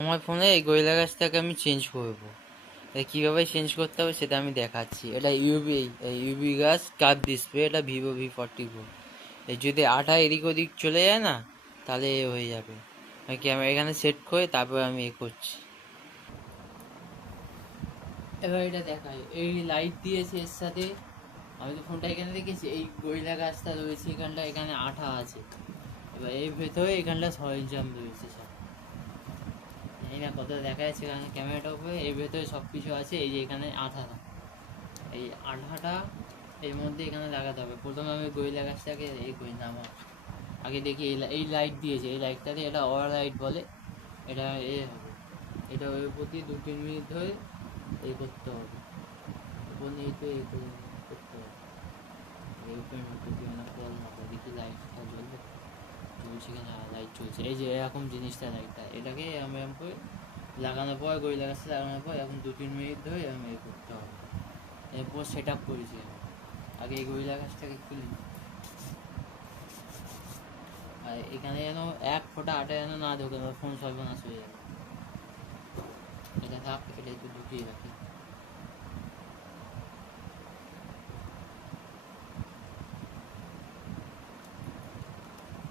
আমার ফোনে এই গরিলা গাছটাকে আমি চেঞ্জ করব। কীভাবে চেঞ্জ করতে হবে সেটা আমি দেখাচ্ছি। এটা ইউবি গাছ কার্ভ ডিসপ্লে, এটা Vivo V40 Pro। এই যদি আঠা এদিক ওদিক চলে যায় না, তাহলে হয়ে যাবে। ক্যামেরা এখানে সেট করে তারপর আমি করছি। এবার এটা দেখাই, এই লাইট দিয়েছে এর সাথে। আমি তো ফোনটা এখানে রেখেছি, এই গরিলা গাছটা রয়েছে এখানটা, এখানে আঠা আছে। এবার এর ভেতরে এখানটা সরঞ্জাম রয়েছে সব। এই না কত দেখা যাচ্ছে এখানে ক্যামেরাটার উপরে, এর ভেতরে সব কিছু আছে। এই যে এখানে আঠাটা, এই আঠাটা এর মধ্যে এখানে লাগাতে হবে। প্রথমে আমি গরিলা গাছটাকে এই করি নামা। আগে দেখি এই লাইট দিয়েছে, এই লাইটটাতে, এটা অরা লাইট বলে। এটা এ হবে, এটা ওই প্রতি 2-3 মিনিট ধরে এই করতে হবে। উপর নিয়ে তো এই করতে হবে, এই উপরে প্রতি মানে ফল না হয়। দেখি লাইটটা জ্বলবে, জ্বলছে কিনা। লাইট চলছে, এই যে এরকম জিনিসটা, লাইটটা এটাকে আমি এরকম করে লাগানোর পর, গরিলা গাছটা লাগানোর পর এখন 2-3 মিনিট ধরে আমি এ করতে হবে। এরপর সেট আপ করেছি আমি। আগে এই গরিলা গাছটাকে খুলি, আর এখানে যেন এক ফোঁটা আটা যেন না ঢোকে, ফোন সর্বনাশ হয়ে যাবে। এটা থাক, এটা একটু ঢুকিয়ে রাখি।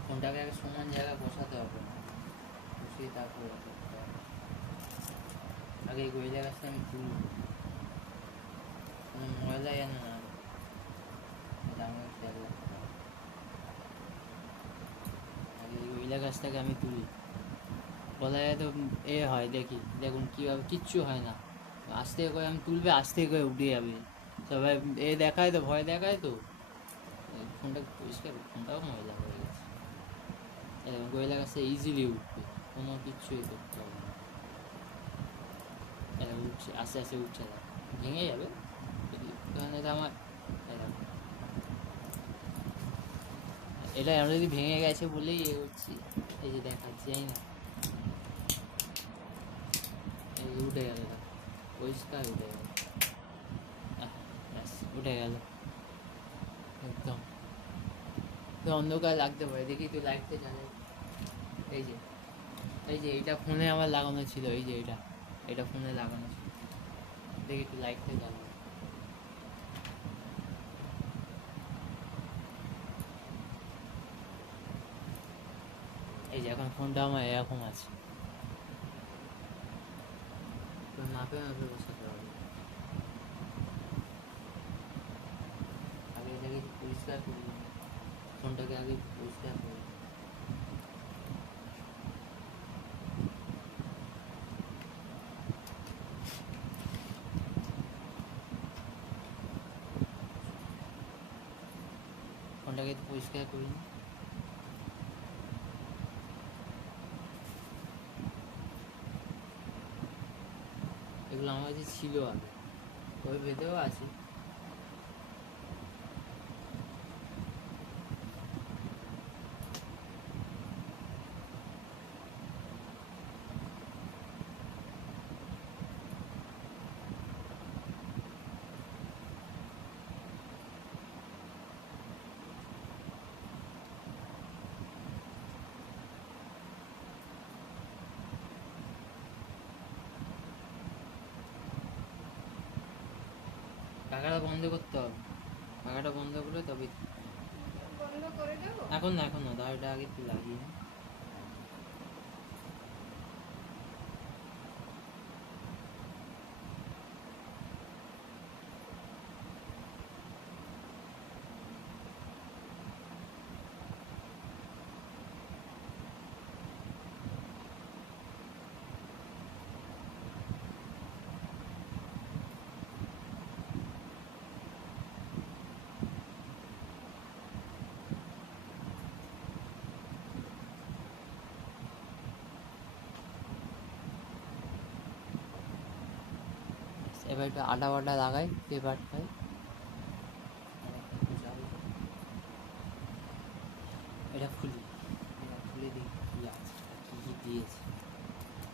ফোনটাকে আগে সমান জায়গায় বসাতে হবে, বসিয়ে তারপরে করতে হবে। আগে এই গরিলা গাছটা আমি তুলব, কোনো ময়লা যেন না, এটা আমাকে খেয়াল রাখতে হবে। আগে এই গরিলা গাছটাকে আমি তুলি। বলা যায় তো এ হয়, দেখি দেখুন কীভাবে, কিচ্ছু হয় না। আস্তে করে আমি তুলবে, আস্তে করে উঠে যাবে। সবাই এ দেখায় তো, ভয় দেখায় তো। ফোনটা পরিষ্কার, ফোনটাও ময়লা হয়ে গেছে। এরকম গরিলা গাছটা ইজিলি উঠবে, কোনো কিছুই করতে হবে না। এটা উঠছে, আস্তে আস্তে উঠছে না, ভেঙে যাবে। কারণ এটা আমার, এটা অলরেডি ভেঙে গেছে বলেই এ হচ্ছে। এই যে দেখাচ্ছি, জানি না, এই উঠে গেল, পরিষ্কার উঠে গেল। ব্যাস উঠে গেল একদম। তো অন্ধকার লাগতে পারে, দেখি তুই লাইটটা জ্বালাই। এই যে, এই যে এইটা ফোনে আমার লাগানো ছিল, এই যে এটা ফোনে লাগানো ছিল। দেখি তুই লাইটটা জ্বালাই। এই যে এখন ফোনটা আমার এরকম আছে, তো মাপে মাপে বসাতে হবে। আগে এটাকে পরিষ্কার করি, ফোনটাকে আগে পরিষ্কার করি। ফোনটাকে পরিষ্কার করি। এগুলো আমার কাছে ছিল আগে, ওই ভেতরেও আছে। পাখাটা বন্ধ করতে হবে, পাখাটা বন্ধ করলে তবে। এখন না, এখন না, দাঁড়িটা আগে একটু লাগিয়ে নি। এবার একটু আটা বাটা লাগাই পেপারটায়। এটা খুলি, এটা খুলে দেখি কী আছে, কী কী দিয়েছে।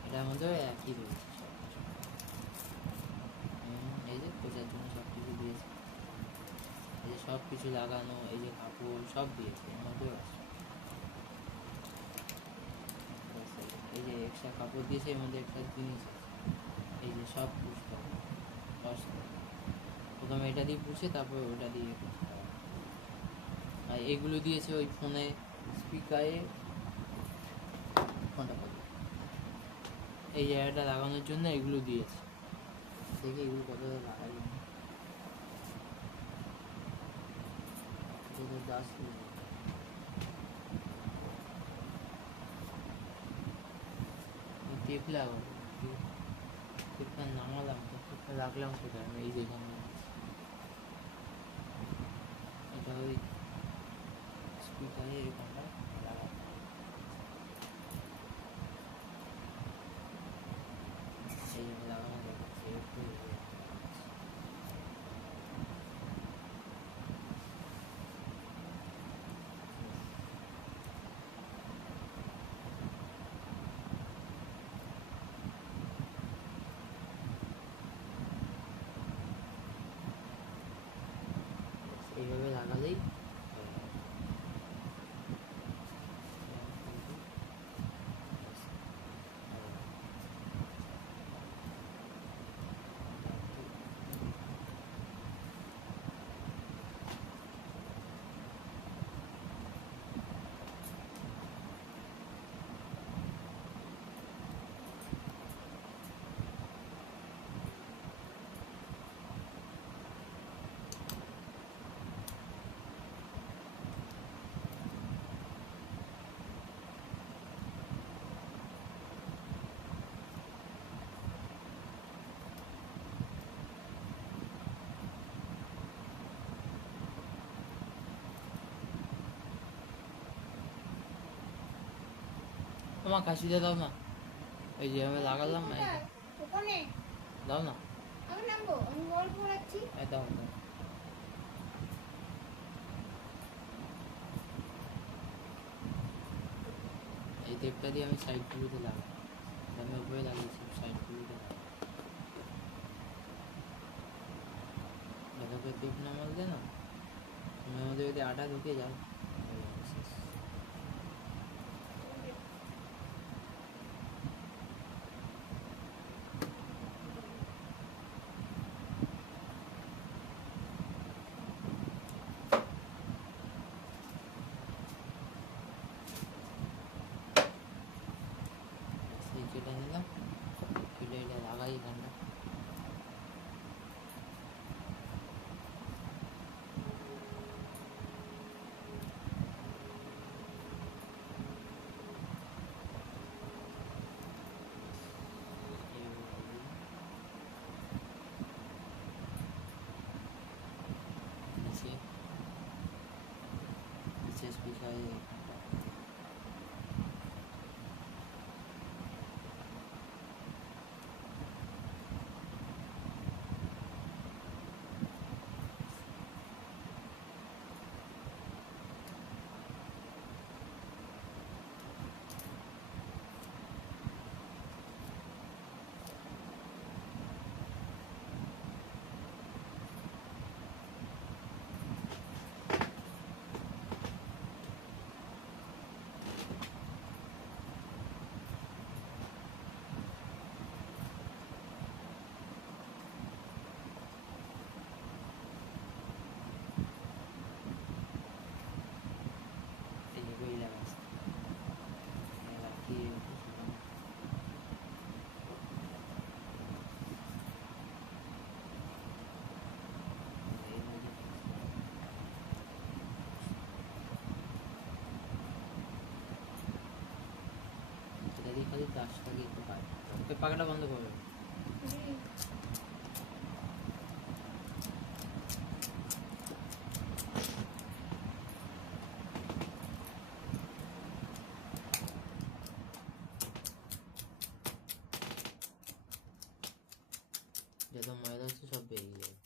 এটার মধ্যে একই রয়েছে সব কিছু। এই যে খোঁজার জন্য সব কিছু দিয়েছে, এই যে সব কিছু লাগানো, এই যে কাপড় সব দিয়েছে এর মধ্যেও আছে। এই যে এক্সট্রা কাপড় দিয়েছে, এর মধ্যে একটা জিনিস আছে, এই যে সব পুষতে হবে ফার্স্ট। প্রথমে এটা দিয়ে পুষে তারপর ওটা দিয়ে করতে হবে। আর এগুলো দিয়েছে ওই ফোনে স্পিকারে ফোনটা করবে, এই জায়গাটা লাগানোর জন্য এগুলো দিয়েছে। দেখি এগুলো কত লাগাই দাস টেপ লাগাবো, টেপটা নামালাম তো, টেপটা রাখলাম কোথায় আমি, এই যেখানে এটা ওই স্পিকারে এরকমটা লাগাবো। এই লাগানো দেখাচ্ছে একটু এইভাবে লাগালেই আমার কাশিটা দাও না, এই যে আমি লাগালাম, দাও না, দাও দাও। এই টেপটা দিয়ে আমি সাইডগুলোতে লাগাই, আমি উপরে লাগিয়েছি সাইডগুলোতে, ভালো করে টেপ না মারলে না ওর মধ্যে যদি আটা ঢুকে যায় শেষ। সেই কেটে নিলাম, কেটে এটা লাগাই এখানটা। নিচে নিচে স্পিকারে এই যে বই লাগাচ্ছি, লাগিয়ে এটা দিয়ে খালি দাসটা দিয়ে একটু পাই, ওই পাখাটা বন্ধ করবে। যত ময়লা হচ্ছে সব বেরিয়ে যাবে।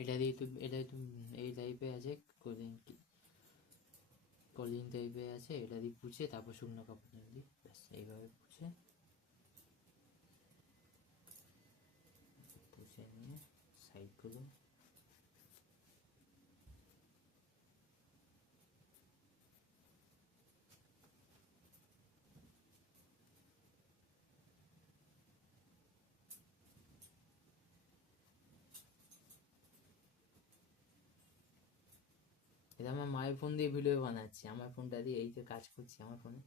এটা এই টাইপে আছে, কলিং টাইপে আছে, এটা দিয়ে পুছে তারপর শুকনো কাপড় দিই, ব্যাস এইভাবে পুছে নিয়ে সাইডগুলো এটা আমার মায়ের ফোন দিয়ে ভিডিও বানাচ্ছি, আমার ফোনটা দিয়ে এই যে কাজ করছি আমার ফোনে।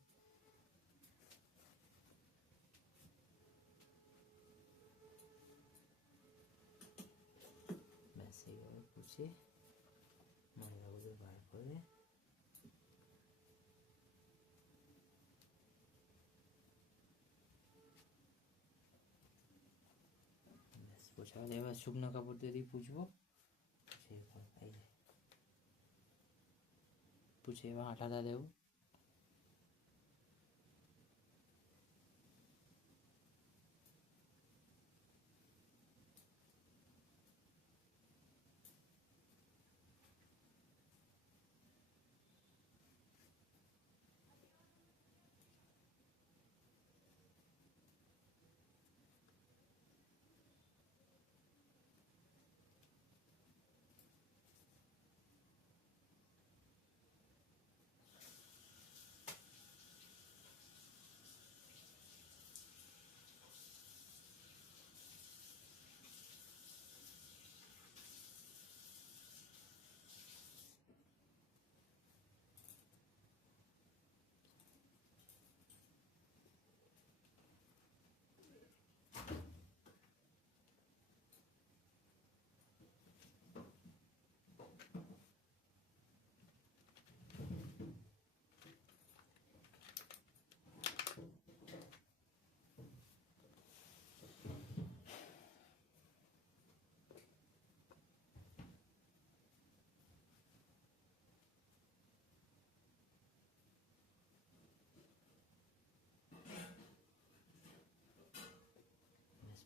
ব্যাস এইভাবে পুছে ময়লাগুলো বার করে ব্যাস পোছা হলে এবার শুকনো কাপড় দিয়ে পুছবো। এই যে পুছে এবার আঠাটা দেবো।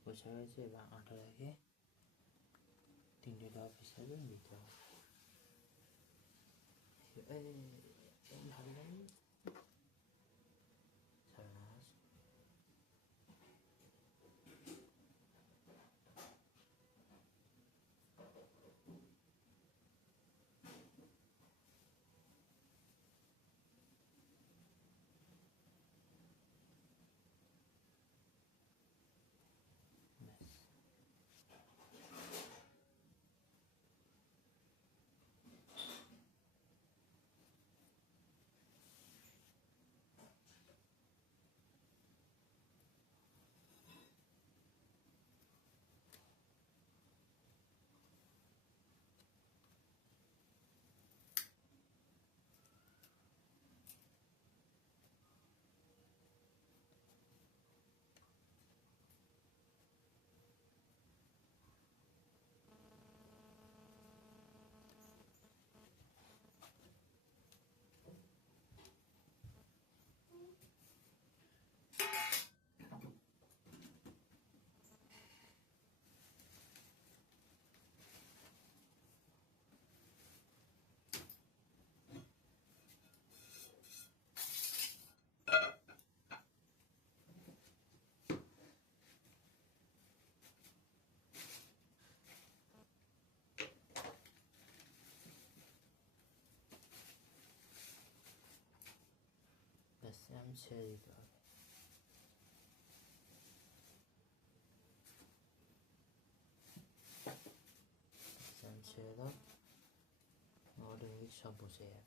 পোছা হয়েছে, এবার আটা রেখে 3টে ড্রপ হিসাবে দিতে হবে। ব্যাস আমি ছেড়ে দিতে হবে। ছেড়ে দাও, অটোমেটিক সব বসে যাবে।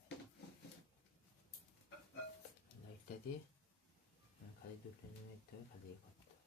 লাইটটা দিয়ে খালি 2 মিনিট ধরে খালি করতে হবে।